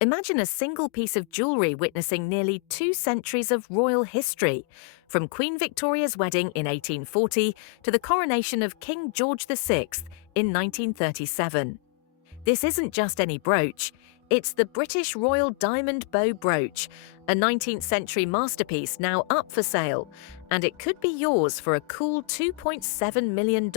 Imagine a single piece of jewelry witnessing nearly 2 centuries of royal history, from Queen Victoria's wedding in 1840 to the coronation of King George VI in 1937. This isn't just any brooch, it's the British Royal Diamond Bow Brooch, a 19th century masterpiece now up for sale, and it could be yours for a cool $2.7 million.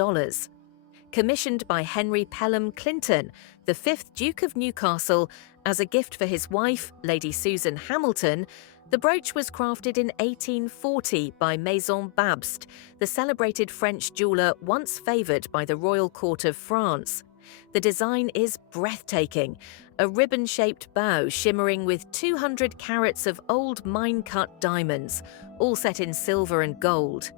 Commissioned by Henry Pelham Clinton, the 5th Duke of Newcastle, as a gift for his wife, Lady Susan Hamilton, the brooch was crafted in 1840 by Maison Babst, the celebrated French jeweller once favoured by the royal court of France. The design is breathtaking, a ribbon-shaped bow shimmering with 200 carats of old mine-cut diamonds, all set in silver and gold.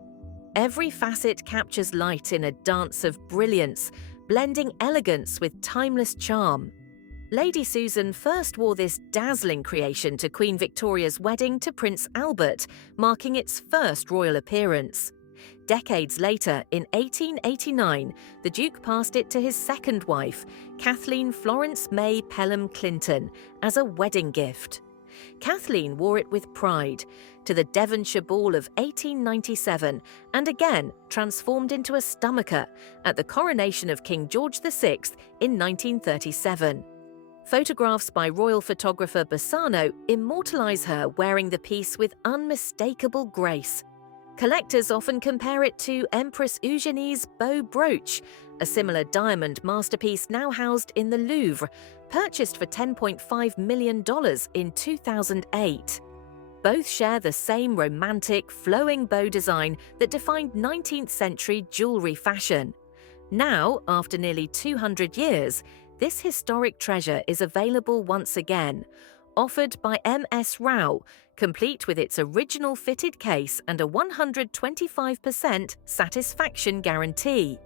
Every facet captures light in a dance of brilliance, blending elegance with timeless charm. Lady Susan first wore this dazzling creation to Queen Victoria's wedding to Prince Albert, marking its first royal appearance. Decades later, in 1889, the Duke passed it to his second wife, Kathleen Florence May Pelham Clinton, as a wedding gift. Kathleen wore it with pride to the Devonshire Ball of 1897 and again transformed into a stomacher at the coronation of King George VI in 1937. Photographs by royal photographer Bassano immortalize her wearing the piece with unmistakable grace. Collectors often compare it to Empress Eugenie's bow brooch, a similar diamond masterpiece now housed in the Louvre, purchased for $10.5 million in 2008. Both share the same romantic, flowing bow design that defined 19th century jewelry fashion. Now, after nearly 200 years, this historic treasure is available once again, offered by MS Rao, complete with its original fitted case and a 125% satisfaction guarantee.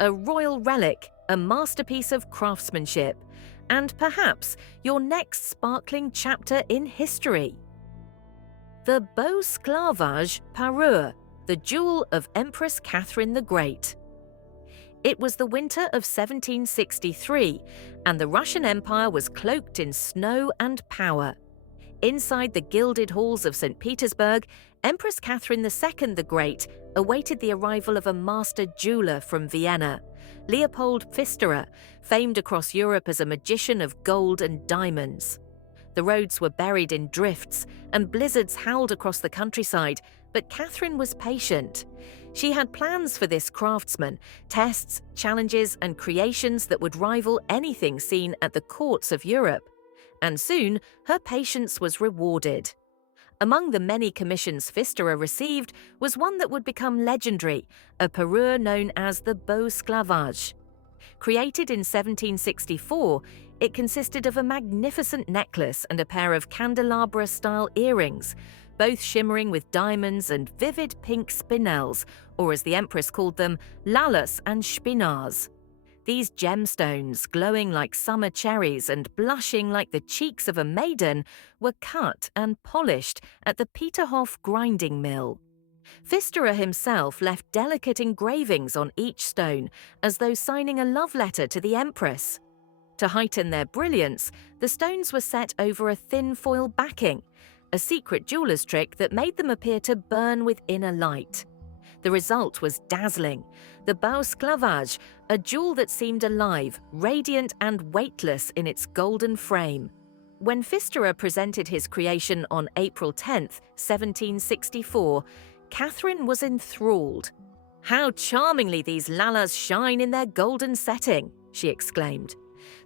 A royal relic, a masterpiece of craftsmanship, and perhaps your next sparkling chapter in history. The Boseclavage parure, the jewel of Empress Catherine the Great. It was the winter of 1763, and the Russian Empire was cloaked in snow and power. Inside the gilded halls of St. Petersburg, Empress Catherine II the Great awaited the arrival of a master jeweller from Vienna, Leopold Pfisterer, famed across Europe as a magician of gold and diamonds. The roads were buried in drifts, and blizzards howled across the countryside, but Catherine was patient. She had plans for this craftsman, tests, challenges, and creations that would rival anything seen at the courts of Europe. And soon, her patience was rewarded. Among the many commissions Pfisterer received was one that would become legendary, a parure known as the Boseclavage. Created in 1764, it consisted of a magnificent necklace and a pair of candelabra-style earrings, both shimmering with diamonds and vivid pink spinels, or as the Empress called them, lallas and spinars. These gemstones, glowing like summer cherries and blushing like the cheeks of a maiden, were cut and polished at the Peterhof grinding mill. Pfisterer himself left delicate engravings on each stone, as though signing a love letter to the Empress. To heighten their brilliance, the stones were set over a thin foil backing, a secret jeweller's trick that made them appear to burn with inner light. The result was dazzling. The Boseclavage, a jewel that seemed alive, radiant and weightless in its golden frame. When Pfisterer presented his creation on April 10, 1764, Catherine was enthralled. "How charmingly these lallas shine in their golden setting," she exclaimed.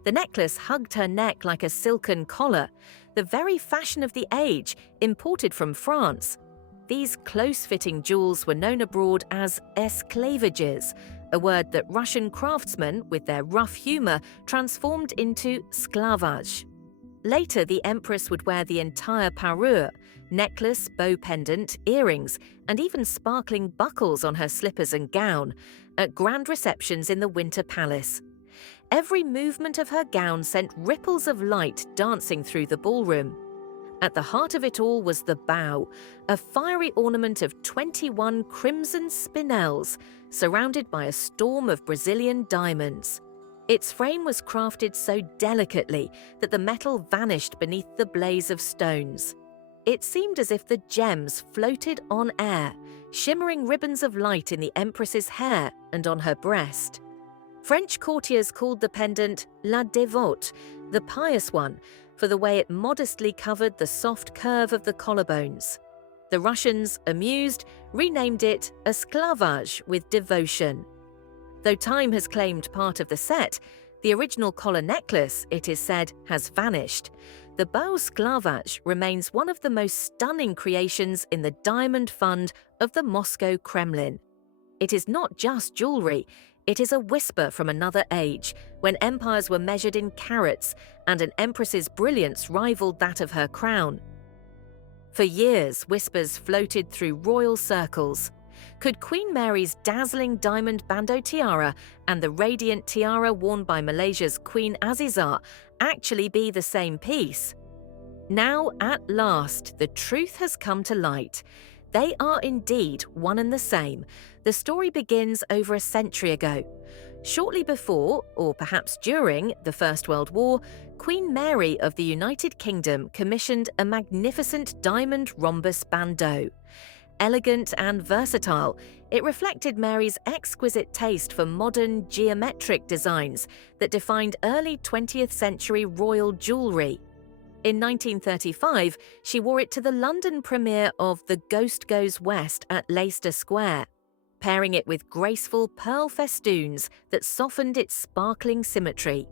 The necklace hugged her neck like a silken collar, the very fashion of the age, imported from France. These close-fitting jewels were known abroad as esclavages, a word that Russian craftsmen, with their rough humour, transformed into sklavage. Later, the Empress would wear the entire parure, necklace, bow pendant, earrings, and even sparkling buckles on her slippers and gown, at grand receptions in the Winter Palace. Every movement of her gown sent ripples of light dancing through the ballroom. At the heart of it all was the bow, a fiery ornament of 21 crimson spinels, surrounded by a storm of Brazilian diamonds. Its frame was crafted so delicately that the metal vanished beneath the blaze of stones. It seemed as if the gems floated on air, shimmering ribbons of light in the empress's hair and on her breast. French courtiers called the pendant la dévote, the pious one, for the way it modestly covered the soft curve of the collarbones. The Russians, amused, renamed it esclavage with devotion. Though time has claimed part of the set, the original collar necklace, it is said, has vanished. The Boseclavage remains one of the most stunning creations in the diamond fund of the Moscow Kremlin. It is not just jewelry, it is a whisper from another age, when empires were measured in carats and an empress's brilliance rivaled that of her crown. For years, whispers floated through royal circles. Could Queen Mary's dazzling diamond bandeau tiara and the radiant tiara worn by Malaysia's Queen Azizah actually be the same piece? Now, at last, the truth has come to light. They are indeed one and the same. The story begins over a century ago. Shortly before, or perhaps during, the First World War, Queen Mary of the United Kingdom commissioned a magnificent diamond rhombus bandeau. Elegant and versatile, it reflected Mary's exquisite taste for modern, geometric designs that defined early 20th century royal jewelry. In 1935, she wore it to the London premiere of The Ghost Goes West at Leicester Square, pairing it with graceful pearl festoons that softened its sparkling symmetry.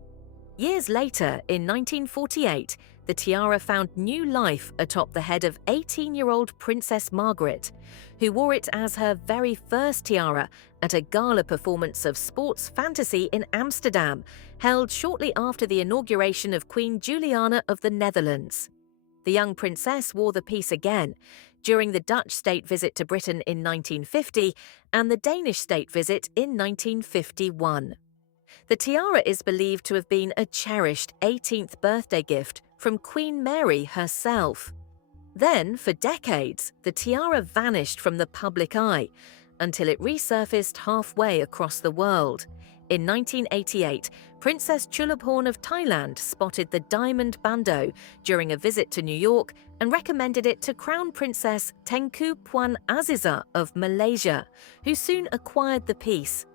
Years later, in 1948, the tiara found new life atop the head of 18-year-old Princess Margaret, who wore it as her very first tiara at a gala performance of sports fantasy in Amsterdam, held shortly after the inauguration of Queen Juliana of the Netherlands. The young princess wore the piece again during the Dutch state visit to Britain in 1950 and the Danish state visit in 1951. The tiara is believed to have been a cherished 18th birthday gift from Queen Mary herself. Then, for decades, the tiara vanished from the public eye until it resurfaced halfway across the world. In 1988, Princess Chulalongkorn of Thailand spotted the diamond bandeau during a visit to New York and recommended it to Crown Princess Tengku Puan Azizah of Malaysia, who soon acquired the piece.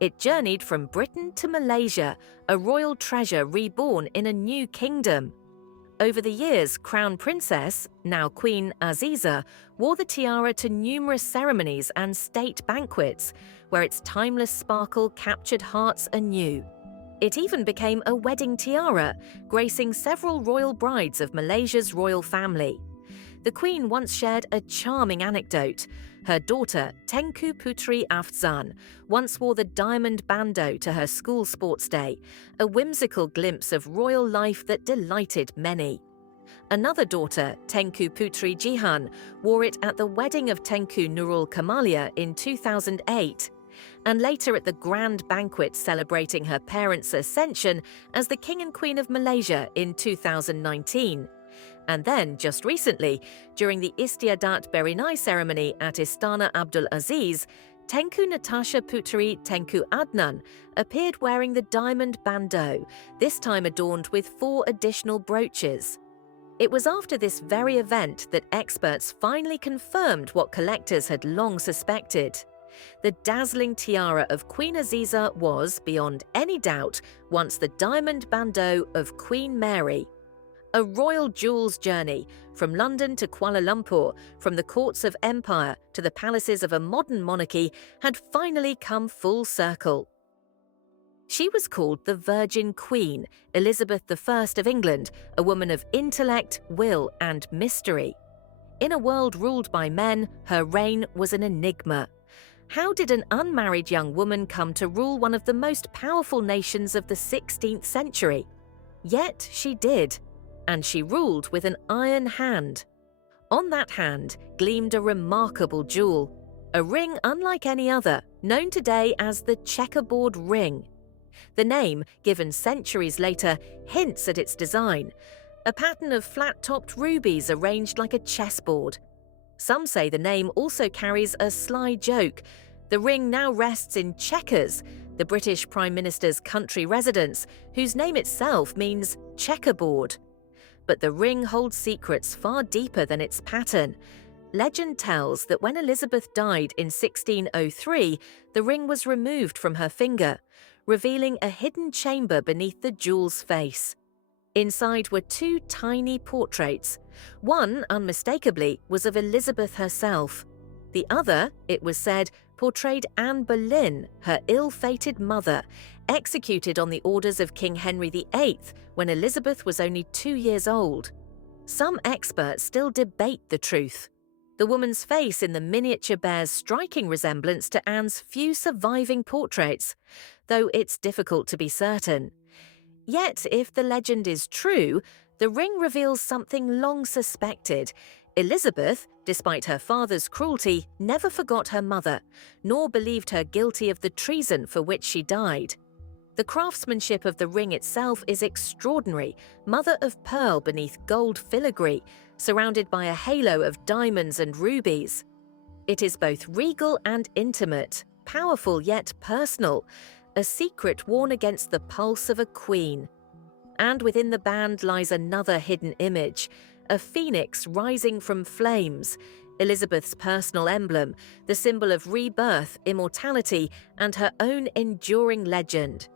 It journeyed from Britain to Malaysia, a royal treasure reborn in a new kingdom. Over the years, Crown Princess, now Queen Azizah, wore the tiara to numerous ceremonies and state banquets, where its timeless sparkle captured hearts anew. It even became a wedding tiara, gracing several royal brides of Malaysia's royal family. The Queen once shared a charming anecdote. Her daughter, Tengku Putri Afzan, once wore the diamond bandeau to her school sports day, a whimsical glimpse of royal life that delighted many. Another daughter, Tengku Putri Jihan, wore it at the wedding of Tengku Nurul Kamalia in 2008, and later at the grand banquet celebrating her parents' ascension as the King and Queen of Malaysia in 2019. And then, just recently, during the Istiadat Berinai ceremony at Istana Abdul Aziz, Tengku Natasha Putri Tengku Adnan appeared wearing the diamond bandeau, this time adorned with 4 additional brooches. It was after this very event that experts finally confirmed what collectors had long suspected. The dazzling tiara of Queen Azizah was, beyond any doubt, once the diamond bandeau of Queen Mary. A royal jewels journey, from London to Kuala Lumpur, from the courts of empire to the palaces of a modern monarchy, had finally come full circle. She was called the Virgin Queen, Elizabeth I of England, a woman of intellect, will, and mystery. In a world ruled by men, her reign was an enigma. How did an unmarried young woman come to rule one of the most powerful nations of the 16th century? Yet she did. And she ruled with an iron hand. On that hand gleamed a remarkable jewel, a ring unlike any other, known today as the checkerboard ring. The name, given centuries later, hints at its design, a pattern of flat-topped rubies arranged like a chessboard. Some say the name also carries a sly joke. The ring now rests in checkers, the British Prime Minister's country residence, whose name itself means checkerboard. But the ring holds secrets far deeper than its pattern. Legend tells that when Elizabeth died in 1603, the ring was removed from her finger, revealing a hidden chamber beneath the jewel's face. Inside were two tiny portraits. One, unmistakably, was of Elizabeth herself. The other, it was said, portrayed Anne Boleyn, her ill-fated mother, executed on the orders of King Henry VIII when Elizabeth was only 2 years old. Some experts still debate the truth. The woman's face in the miniature bears striking resemblance to Anne's few surviving portraits, though it's difficult to be certain. Yet, if the legend is true, the ring reveals something long suspected. Elizabeth, despite her father's cruelty, never forgot her mother, nor believed her guilty of the treason for which she died. The craftsmanship of the ring itself is extraordinary, mother of pearl beneath gold filigree, surrounded by a halo of diamonds and rubies. It is both regal and intimate, powerful yet personal, a secret worn against the pulse of a queen. And within the band lies another hidden image, a phoenix rising from flames, Elizabeth's personal emblem, the symbol of rebirth, immortality, and her own enduring legend.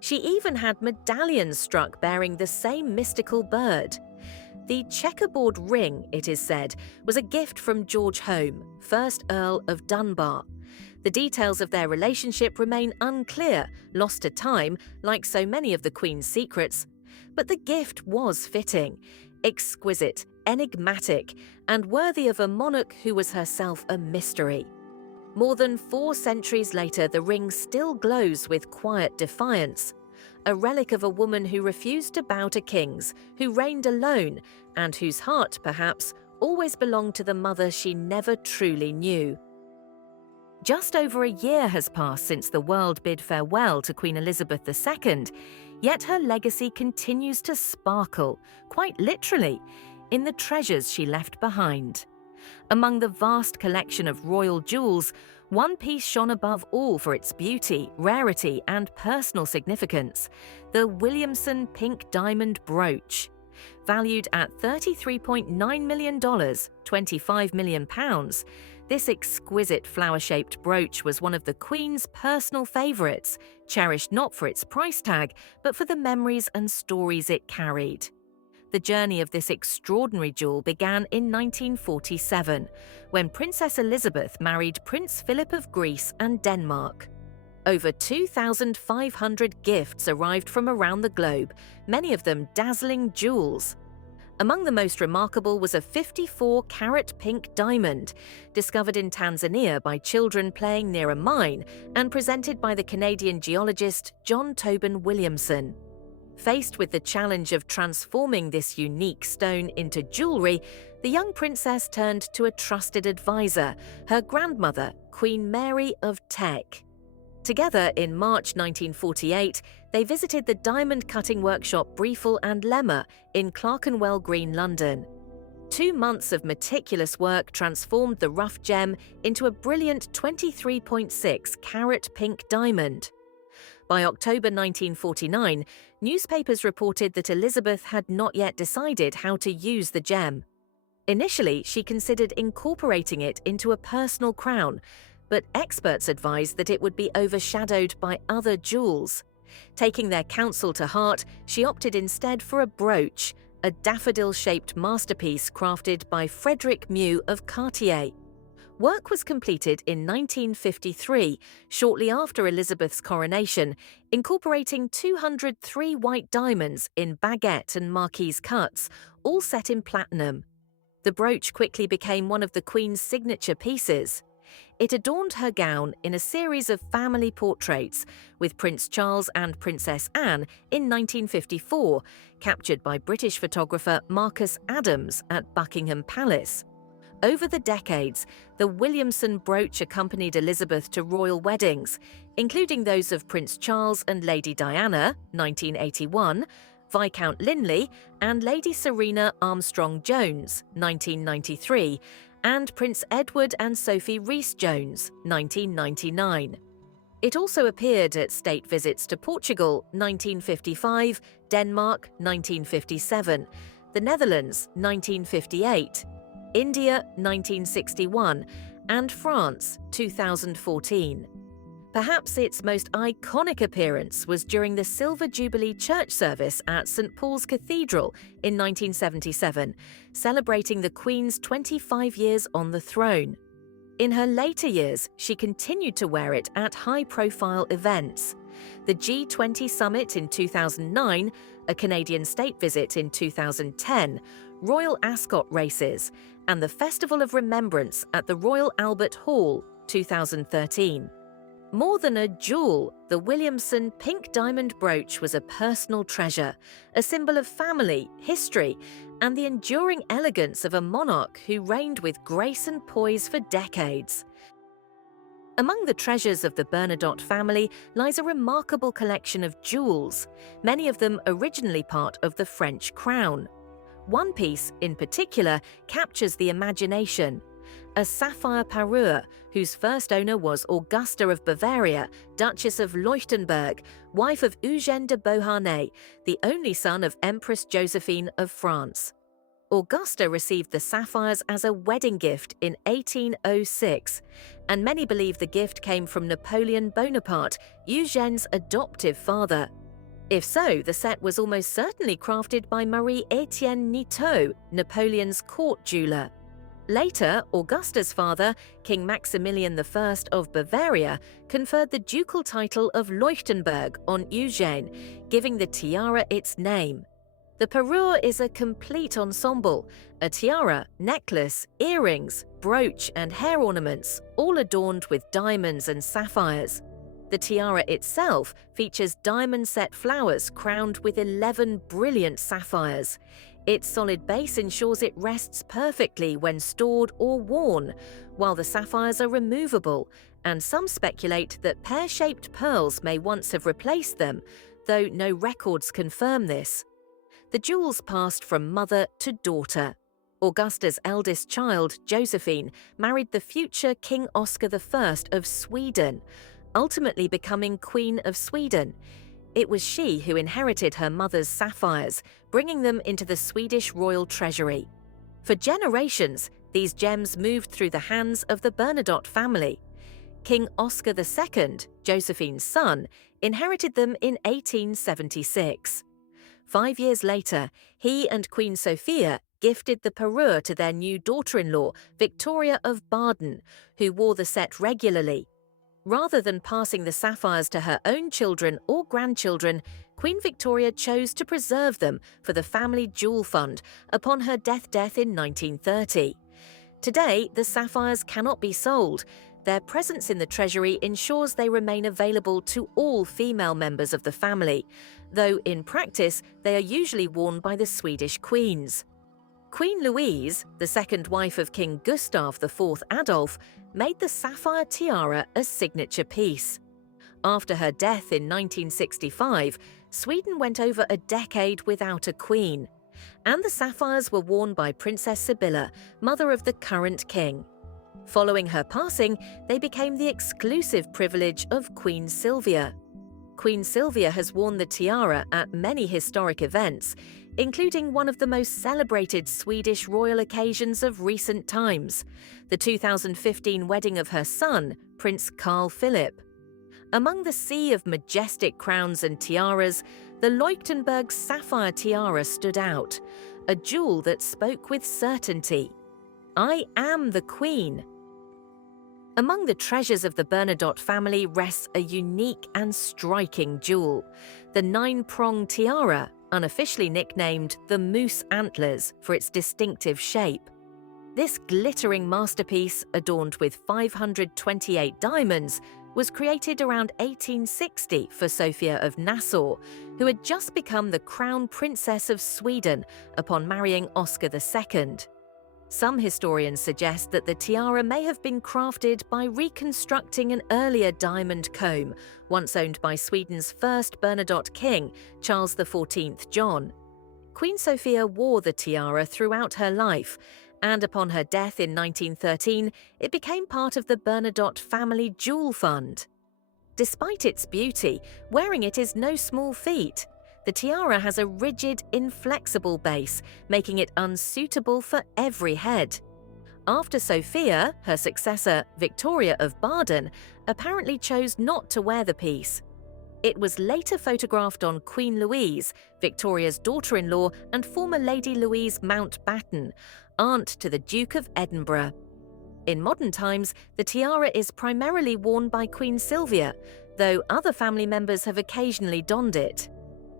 She even had medallions struck bearing the same mystical bird. The checkerboard ring, it is said, was a gift from George Home, 1st Earl of Dunbar. The details of their relationship remain unclear, lost to time, like so many of the Queen's secrets. But the gift was fitting, exquisite, enigmatic, and worthy of a monarch who was herself a mystery. More than 4 centuries later, the ring still glows with quiet defiance, a relic of a woman who refused to bow to kings, who reigned alone, and whose heart, perhaps, always belonged to the mother she never truly knew. Just over a year has passed since the world bid farewell to Queen Elizabeth II, yet her legacy continues to sparkle, quite literally, in the treasures she left behind. Among the vast collection of royal jewels, one piece shone above all for its beauty, rarity, and personal significance: the Williamson pink diamond brooch. Valued at $33.9 million, £25 million, this exquisite flower-shaped brooch was one of the Queen's personal favourites, cherished not for its price tag, but for the memories and stories it carried. The journey of this extraordinary jewel began in 1947, when Princess Elizabeth married Prince Philip of Greece and Denmark. Over 2,500 gifts arrived from around the globe, many of them dazzling jewels. Among the most remarkable was a 54-carat pink diamond, discovered in Tanzania by children playing near a mine and presented by the Canadian geologist John Tobin Williamson. Faced with the challenge of transforming this unique stone into jewelry, the young princess turned to a trusted advisor, her grandmother, Queen Mary of Teck. Together, in March 1948, they visited the diamond-cutting workshop Briefel and Lemmer in Clerkenwell Green, London. 2 months of meticulous work transformed the rough gem into a brilliant 23.6-carat pink diamond. By October 1949, newspapers reported that Elizabeth had not yet decided how to use the gem. Initially, she considered incorporating it into a personal crown, but experts advised that it would be overshadowed by other jewels. Taking their counsel to heart, she opted instead for a brooch, a daffodil-shaped masterpiece crafted by Frederick Mew of Cartier. Work was completed in 1953, shortly after Elizabeth's coronation, incorporating 203 white diamonds in baguette and marquise cuts, all set in platinum. The brooch quickly became one of the Queen's signature pieces. It adorned her gown in a series of family portraits, with Prince Charles and Princess Anne in 1954, captured by British photographer Marcus Adams at Buckingham Palace. Over the decades, the Williamson brooch accompanied Elizabeth to royal weddings, including those of Prince Charles and Lady Diana, 1981, Viscount Linley and Lady Serena Armstrong-Jones, 1993, and Prince Edward and Sophie Rhys-Jones, 1999. It also appeared at state visits to Portugal 1955, Denmark 1957, the Netherlands 1958, India 1961, and France 2014. Perhaps its most iconic appearance was during the Silver Jubilee church service at St. Paul's Cathedral in 1977, celebrating the Queen's 25 years on the throne. In her later years, she continued to wear it at high-profile events. The G20 summit in 2009, a Canadian state visit in 2010, Royal Ascot races, and the Festival of Remembrance at the Royal Albert Hall 2013. More than a jewel, the Williamson pink diamond brooch was a personal treasure, a symbol of family, history, and the enduring elegance of a monarch who reigned with grace and poise for decades. Among the treasures of the Bernadotte family lies a remarkable collection of jewels, many of them originally part of the French crown. One piece, in particular, captures the imagination. A sapphire parure, whose first owner was Augusta of Bavaria, Duchess of Leuchtenberg, wife of Eugène de Beauharnais, the only son of Empress Josephine of France. Augusta received the sapphires as a wedding gift in 1806, and many believe the gift came from Napoleon Bonaparte, Eugène's adoptive father. If so, the set was almost certainly crafted by Marie-Étienne Niteau, Napoleon's court jeweler. Later, Augusta's father, King Maximilian I of Bavaria, conferred the ducal title of Leuchtenberg on Eugène, giving the tiara its name. The parure is a complete ensemble: a tiara, necklace, earrings, brooch, and hair ornaments, all adorned with diamonds and sapphires. The tiara itself features diamond-set flowers crowned with 11 brilliant sapphires. Its solid base ensures it rests perfectly when stored or worn, while the sapphires are removable, and some speculate that pear-shaped pearls may once have replaced them, though no records confirm this. The jewels passed from mother to daughter. Augusta's eldest child, Josephine, married the future King Oscar I of Sweden, ultimately becoming Queen of Sweden. It was she who inherited her mother's sapphires, bringing them into the Swedish royal treasury. For generations, these gems moved through the hands of the Bernadotte family. King Oscar II, Josephine's son, inherited them in 1876. 5 years later, he and Queen Sophia gifted the parure to their new daughter-in-law, Victoria of Baden, who wore the set regularly. Rather than passing the sapphires to her own children or grandchildren, Queen Victoria chose to preserve them for the family jewel fund upon her death in 1930. Today, the sapphires cannot be sold. Their presence in the treasury ensures they remain available to all female members of the family, though in practice they are usually worn by the Swedish queens. Queen Louise, the second wife of King Gustav IV Adolf, made the sapphire tiara a signature piece. After her death in 1965, Sweden went over a decade without a queen, and the sapphires were worn by Princess Sibylla, mother of the current king. Following her passing, they became the exclusive privilege of Queen Sylvia. Queen Sylvia has worn the tiara at many historic events, including one of the most celebrated Swedish royal occasions of recent times, the 2015 wedding of her son, Prince Carl Philip. Among the sea of majestic crowns and tiaras, the Leuchtenberg sapphire tiara stood out, a jewel that spoke with certainty. "I am the Queen." Among the treasures of the Bernadotte family rests a unique and striking jewel, the Nine-prong tiara, unofficially nicknamed the Moose Antlers for its distinctive shape. This glittering masterpiece, adorned with 528 diamonds, was created around 1860 for Sophia of Nassau, who had just become the Crown Princess of Sweden upon marrying Oscar II. Some historians suggest that the tiara may have been crafted by reconstructing an earlier diamond comb, once owned by Sweden's first Bernadotte king, Charles XIV John. Queen Sophia wore the tiara throughout her life, and upon her death in 1913, it became part of the Bernadotte family jewel fund. Despite its beauty, wearing it is no small feat. The tiara has a rigid, inflexible base, making it unsuitable for every head. After Sophia, her successor, Victoria of Baden, apparently chose not to wear the piece. It was later photographed on Queen Louise, Victoria's daughter-in-law and former Lady Louise Mountbatten, aunt to the Duke of Edinburgh. In modern times, the tiara is primarily worn by Queen Sylvia, though other family members have occasionally donned it.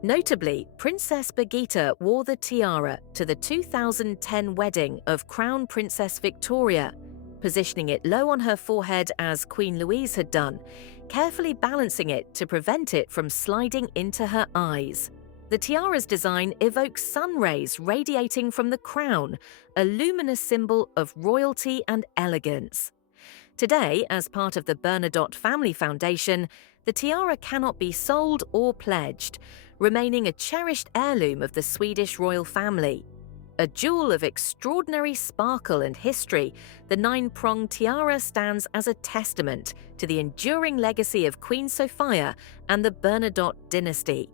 Notably, Princess Birgitta wore the tiara to the 2010 wedding of Crown Princess Victoria, positioning it low on her forehead as Queen Louise had done, carefully balancing it to prevent it from sliding into her eyes. The tiara's design evokes sun rays radiating from the crown, a luminous symbol of royalty and elegance. Today, as part of the Bernadotte Family Foundation, the tiara cannot be sold or pledged, remaining a cherished heirloom of the Swedish royal family. A jewel of extraordinary sparkle and history, the Nine-prong tiara stands as a testament to the enduring legacy of Queen Sophia and the Bernadotte dynasty.